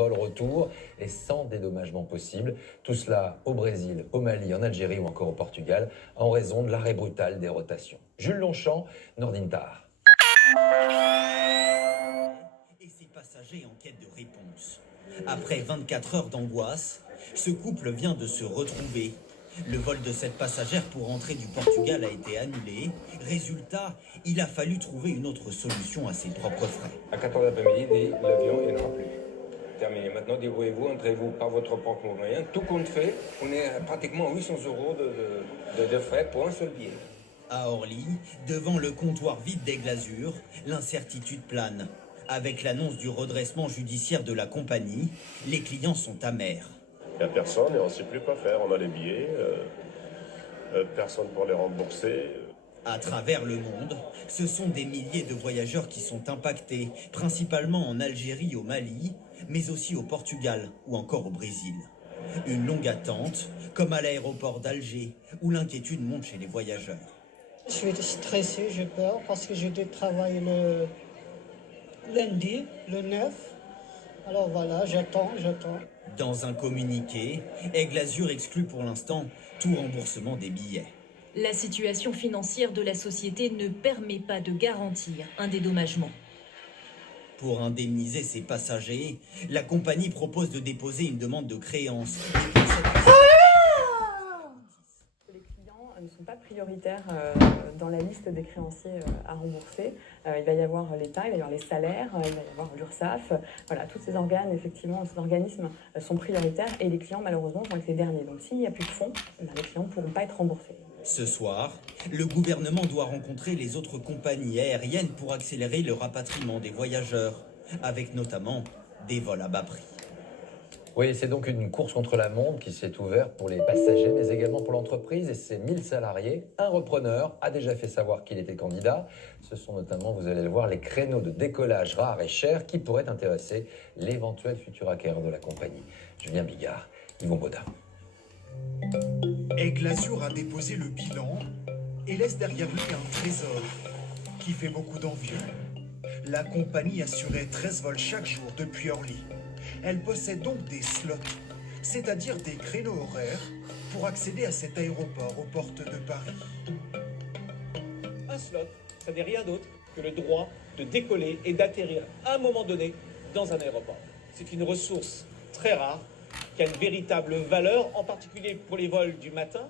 vol retour et sans dédommagement possible. Tout cela au Brésil, au Mali, en Algérie ou encore au Portugal, en raison de l'arrêt brutal des rotations. Jules Longchamp, Nordine Tahar. Et ses passagers en quête de réponse. Après 24 heures d'angoisse, ce couple vient de se retrouver. Le vol de cette passagère pour rentrer du Portugal a été annulé. Résultat, il a fallu trouver une autre solution à ses propres frais. À 14 l'après-midi, l'avion il n'y en aura plus. Terminé. Maintenant, débrouillez-vous, entrez-vous par votre propre moyen. Tout compte fait, on est à pratiquement 800 € de frais pour un seul billet. À Orly, devant le comptoir vide d'Aigle Azur, l'incertitude plane. Avec l'annonce du redressement judiciaire de la compagnie, les clients sont amers. Il n'y a personne et on ne sait plus quoi faire. On a les billets, personne pour les rembourser. À travers le monde, ce sont des milliers de voyageurs qui sont impactés, principalement en Algérie, au Mali, mais aussi au Portugal ou encore au Brésil. Une longue attente, comme à l'aéroport d'Alger, où l'inquiétude monte chez les voyageurs. Je suis stressé, j'ai peur parce que j'ai travaillé le lundi, le 9. Alors voilà, j'attends. Dans un communiqué, Aigle Azur exclut pour l'instant tout remboursement des billets. La situation financière de la société ne permet pas de garantir un dédommagement. Pour indemniser ses passagers, la compagnie propose de déposer une demande de créance. Les clients ne sont pas prioritaires dans la liste des créanciers à rembourser. Il va y avoir l'État, il va y avoir les salaires, il va y avoir l'URSSAF. Voilà, tous ces organes, effectivement, ces organismes sont prioritaires et les clients, malheureusement, vont être les derniers. Donc s'il n'y a plus de fonds, les clients ne pourront pas être remboursés. Ce soir, le gouvernement doit rencontrer les autres compagnies aériennes pour accélérer le rapatriement des voyageurs, avec notamment des vols à bas prix. Oui, c'est donc une course contre la montre qui s'est ouverte pour les passagers, mais également pour l'entreprise et ses 1000 salariés. Un repreneur a déjà fait savoir qu'il était candidat. Ce sont notamment, vous allez le voir, les créneaux de décollage rares et chers qui pourraient intéresser l'éventuel futur acquéreur de la compagnie. Julien Bigard, Yvon Baudin. Aigle Azur a déposé le bilan et laisse derrière lui un trésor qui fait beaucoup d'envie. La compagnie assurait 13 vols chaque jour depuis Orly. Elle possède donc des slots, c'est-à-dire des créneaux horaires pour accéder à cet aéroport aux portes de Paris. Un slot, ça n'est rien d'autre que le droit de décoller et d'atterrir à un moment donné dans un aéroport. C'est une ressource très rare qui a une véritable valeur, en particulier pour les vols du matin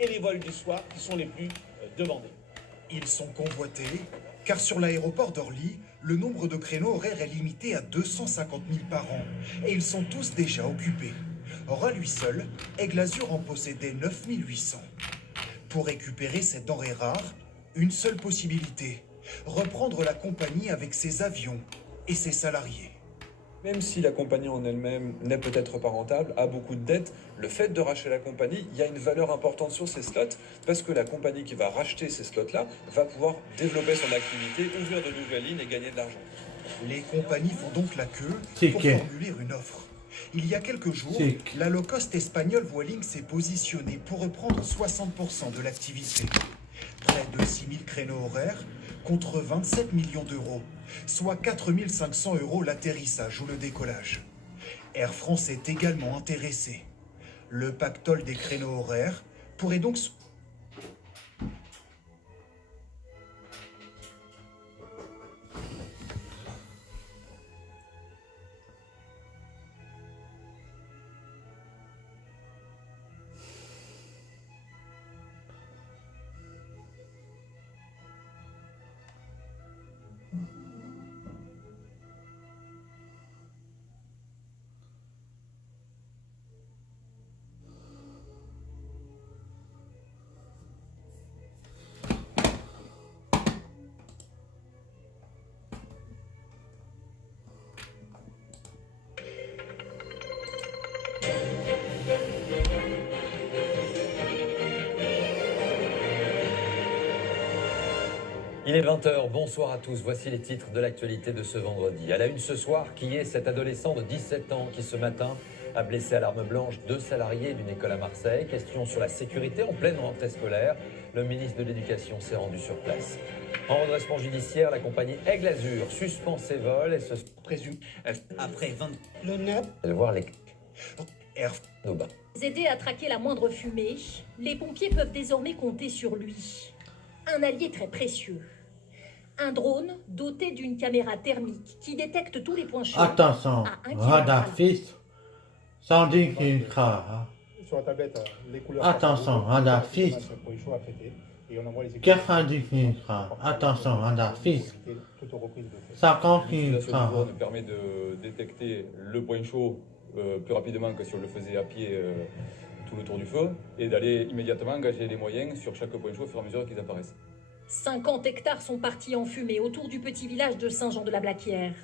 et les vols du soir qui sont les plus demandés. Ils sont convoités, car sur l'aéroport d'Orly, le nombre de créneaux horaires est limité à 250 000 par an, et ils sont tous déjà occupés. Or, à lui seul, Aigle Azur en possédait 9 800. Pour récupérer cette denrée rare, une seule possibilité, reprendre la compagnie avec ses avions et ses salariés. Même si la compagnie en elle-même n'est peut-être pas rentable, a beaucoup de dettes, le fait de racheter la compagnie, il y a une valeur importante sur ces slots, parce que la compagnie qui va racheter ces slots-là va pouvoir développer son activité, ouvrir de nouvelles lignes et gagner de l'argent. Les compagnies font donc la queue pour formuler une offre. Il y a quelques jours, la low-cost espagnole Vueling s'est positionnée pour reprendre 60% de l'activité. Près de 6 000 créneaux horaires contre 27 millions d'euros, soit 4 500 € l'atterrissage ou le décollage. Air France est également intéressé. Le pactole des créneaux horaires pourrait donc... Il est 20h, bonsoir à tous. Voici les titres de l'actualité de ce vendredi. À la une ce soir, qui est cet adolescent de 17 ans qui ce matin a blessé à l'arme blanche 2 salariés d'une école à Marseille. Question sur la sécurité en pleine rentrée scolaire. Le ministre de l'Éducation s'est rendu sur place. En redressement judiciaire, la compagnie Aigle Azur suspend ses vols et se présume Après 20... Le NEP. de voir les Nobin. Aider à traquer la moindre fumée, les pompiers peuvent désormais compter sur lui. Un allié très précieux. Un drone doté d'une caméra thermique qui détecte tous les points chauds. Attention, à 1 radar kilomètre. fixe, 110 km/h. Sur la tablette, les couleurs. Attention, radar fixe, Pour les choix à traiter. Et on envoie les 90 km/h. Attention, radar fixe, toute reprise de fait. 50 L'utilisation du km/h. drone permet de détecter le point chaud plus rapidement que si on le faisait à pied tout le tour du feu et d'aller immédiatement engager les moyens sur chaque point chaud au fur et à mesure qu'ils apparaissent. 50 hectares sont partis en fumée autour du petit village de Saint-Jean-de-la-Blaquière.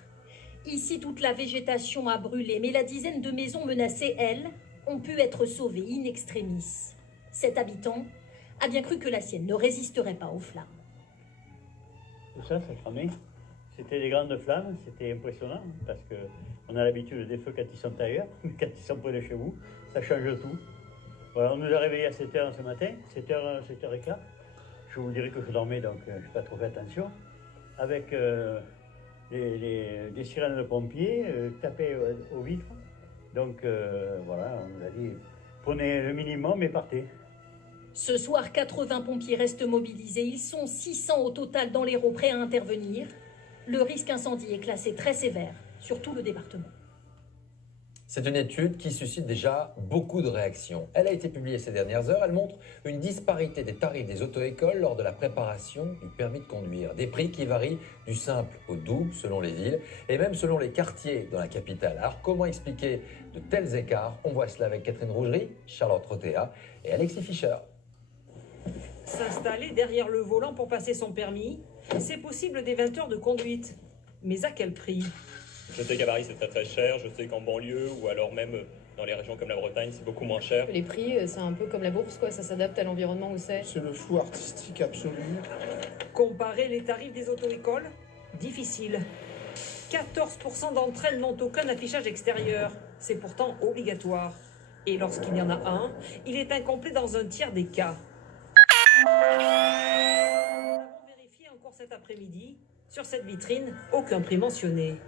Ici, toute la végétation a brûlé, mais la dizaine de maisons menacées, elles, ont pu être sauvées in extremis. Cet habitant a bien cru que la sienne ne résisterait pas aux flammes. Tout ça, ça cramait. C'était des grandes flammes, c'était impressionnant, parce qu'on a l'habitude des feux quand ils sont ailleurs, mais quand ils sont près de chez vous, ça change tout. Voilà, on nous a réveillés à 7h ce matin, 7h15. Je vous dirai que je dormais, donc je n'ai pas trop fait attention. Avec des sirènes de pompiers, tapées aux vitres. Donc voilà, on nous a dit, prenez le minimum et partez. Ce soir, 80 pompiers restent mobilisés. Ils sont 600 au total dans l'Hérault prêts à intervenir. Le risque incendie est classé très sévère sur tout le département. C'est une étude qui suscite déjà beaucoup de réactions. Elle a été publiée ces dernières heures. Elle montre une disparité des tarifs des auto-écoles lors de la préparation du permis de conduire. Des prix qui varient du simple au double selon les villes et même selon les quartiers dans la capitale. Alors comment expliquer de tels écarts? On voit cela avec Catherine Rougerie, Charlotte Rotéa et Alexis Fischer. S'installer derrière le volant pour passer son permis, c'est possible dès 20 heures de conduite. Mais à quel prix? Je sais qu'à Paris c'est très très cher, je sais qu'en banlieue ou alors même dans les régions comme la Bretagne c'est beaucoup moins cher. Les prix, c'est un peu comme la bourse, quoi. Ça s'adapte à l'environnement où c'est. C'est le flou artistique absolu. Comparer les tarifs des auto-écoles? Difficile. 14% d'entre elles n'ont aucun affichage extérieur. C'est pourtant obligatoire. Et lorsqu'il y en a un, il est incomplet dans un tiers des cas. Nous avons vérifié encore cet après-midi. Sur cette vitrine, aucun prix mentionné.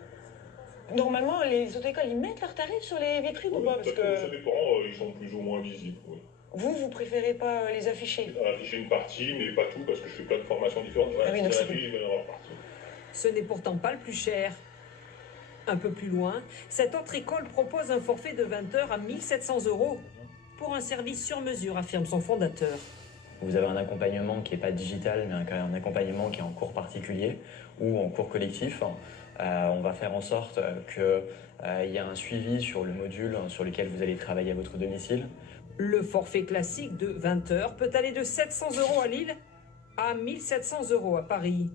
Normalement, les auto-écoles, ils mettent leurs tarifs sur les vitrines ou pas? Parce que ça dépend, ils sont plus ou moins visibles. Oui. vous préférez pas les afficher? Afficher une partie, mais pas tout, parce que je fais plein de formations différentes. Ah oui, donc c'est il va y en avoir partout. Ce n'est pourtant pas le plus cher. Un peu plus loin, cette autre école propose un forfait de 20 heures à 1 700 € pour un service sur mesure, affirme son fondateur. Vous avez un accompagnement qui n'est pas digital, mais un accompagnement qui est en cours particulier ou en cours collectif. On va faire en sorte qu'il y ait un suivi sur le module sur lequel vous allez travailler à votre domicile. Le forfait classique de 20 heures peut aller de 700 € à Lille à 1 700 € à Paris.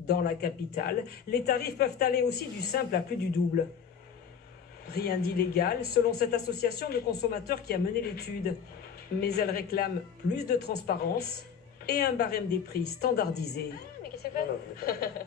Dans la capitale, les tarifs peuvent aller aussi du simple à plus du double. Rien d'illégal, selon cette association de consommateurs qui a mené l'étude. Mais elle réclame plus de transparence et un barème des prix standardisé. Mais qu'est-ce que c'est fait?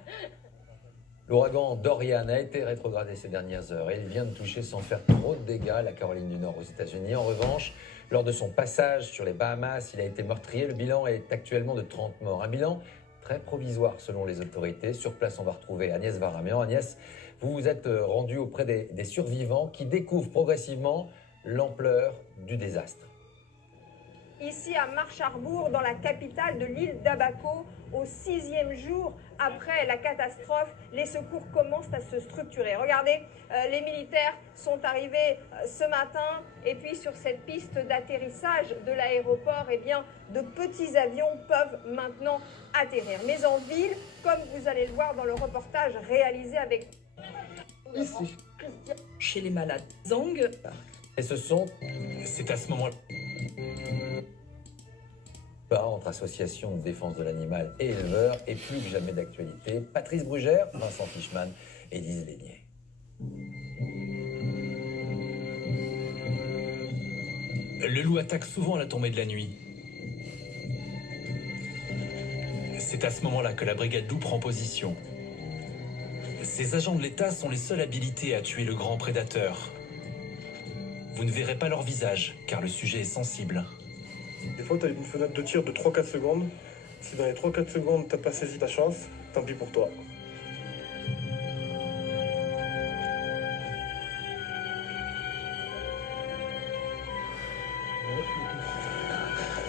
L'ouragan Dorian a été rétrogradé ces dernières heures et il vient de toucher sans faire trop de dégâts la Caroline du Nord aux États-Unis. En revanche, lors de son passage sur les Bahamas, il a été meurtrier. Le bilan est actuellement de 30 morts. Un bilan très provisoire selon les autorités. Sur place, on va retrouver Agnès Varamian. Agnès, vous vous êtes rendue auprès des survivants qui découvrent progressivement l'ampleur du désastre. Ici à Marcharbourg, dans la capitale de l'île d'Abaco, au 6e jour après la catastrophe, les secours commencent à se structurer. Regardez, les militaires sont arrivés ce matin et puis sur cette piste d'atterrissage de l'aéroport, eh bien, de petits avions peuvent maintenant atterrir. Mais en ville, comme vous allez le voir dans le reportage réalisé avec... Ici, chez les malades. Zang. Et c'est à ce moment-là entre associations de défense de l'animal et éleveurs et plus que jamais d'actualité. Patrice Brugère, Vincent Fischmann et Lise Lénier. Le loup attaque souvent à la tombée de la nuit. C'est C'est à ce moment-là que la brigade loup prend position. Ces agents de l'État sont les seuls habilités à tuer le grand prédateur. Vous ne verrez pas leur visage, car le sujet est sensible. Des fois, tu as une fenêtre de tir de 3-4 secondes. Si dans les 3-4 secondes, tu n'as pas saisi ta chance, tant pis pour toi.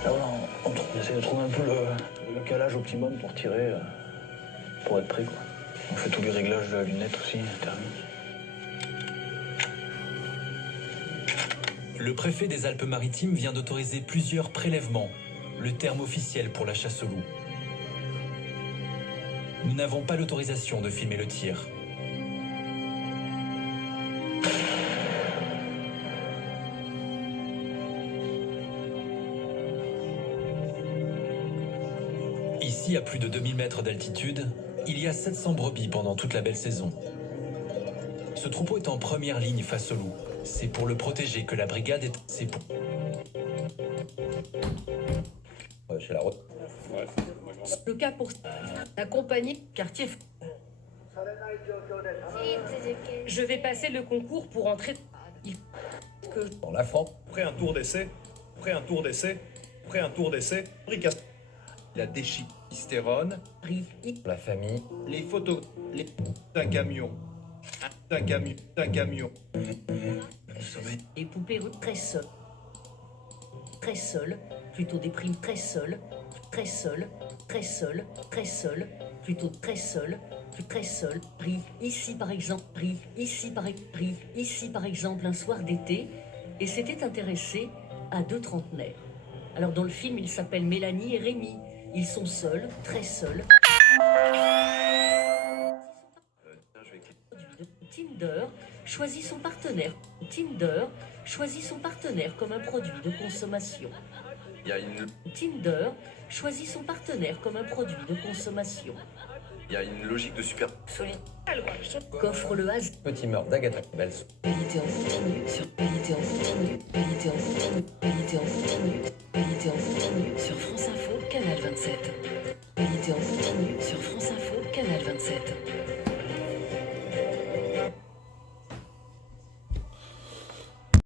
Là, voilà, on essaie de trouver un peu le calage optimum pour tirer, pour être prêt, quoi. On fait tous les réglages de la lunette aussi, thermique. Le préfet des Alpes-Maritimes vient d'autoriser plusieurs prélèvements, le terme officiel pour la chasse au loup. Nous n'avons pas l'autorisation de filmer le tir. Ici, à plus de 2000 mètres d'altitude, il y a 700 brebis pendant toute la belle saison. Ce troupeau est en première ligne face au loup. C'est pour le protéger que la brigade est... C'est pour... Chez la route. Le cas pour la compagnie quartier. Je vais passer le concours pour entrer. Dans la France. Après un tour d'essai, la déchistérone, la famille, les photos, d'un camion. Les poupées très seules. Très seules, plutôt des primes très seules, très seules, très seules, très seules, plutôt très seules, plus très seules. Pris ici par exemple, pris ici par exemple un soir d'été, et s'était intéressé à deux trentenaires. Alors dans le film, ils s'appellent Mélanie et Rémi. Ils sont seuls, très seuls. Tinder choisit son partenaire. Tinder choisit son partenaire comme un produit de consommation. Tinder choisit son partenaire comme un produit de consommation. Il y a une logique de super... Qu'offre le hasard. Petit meurtre d'Agatha Bell. Réalité en continu, sur réalité en continu, réalité en continu.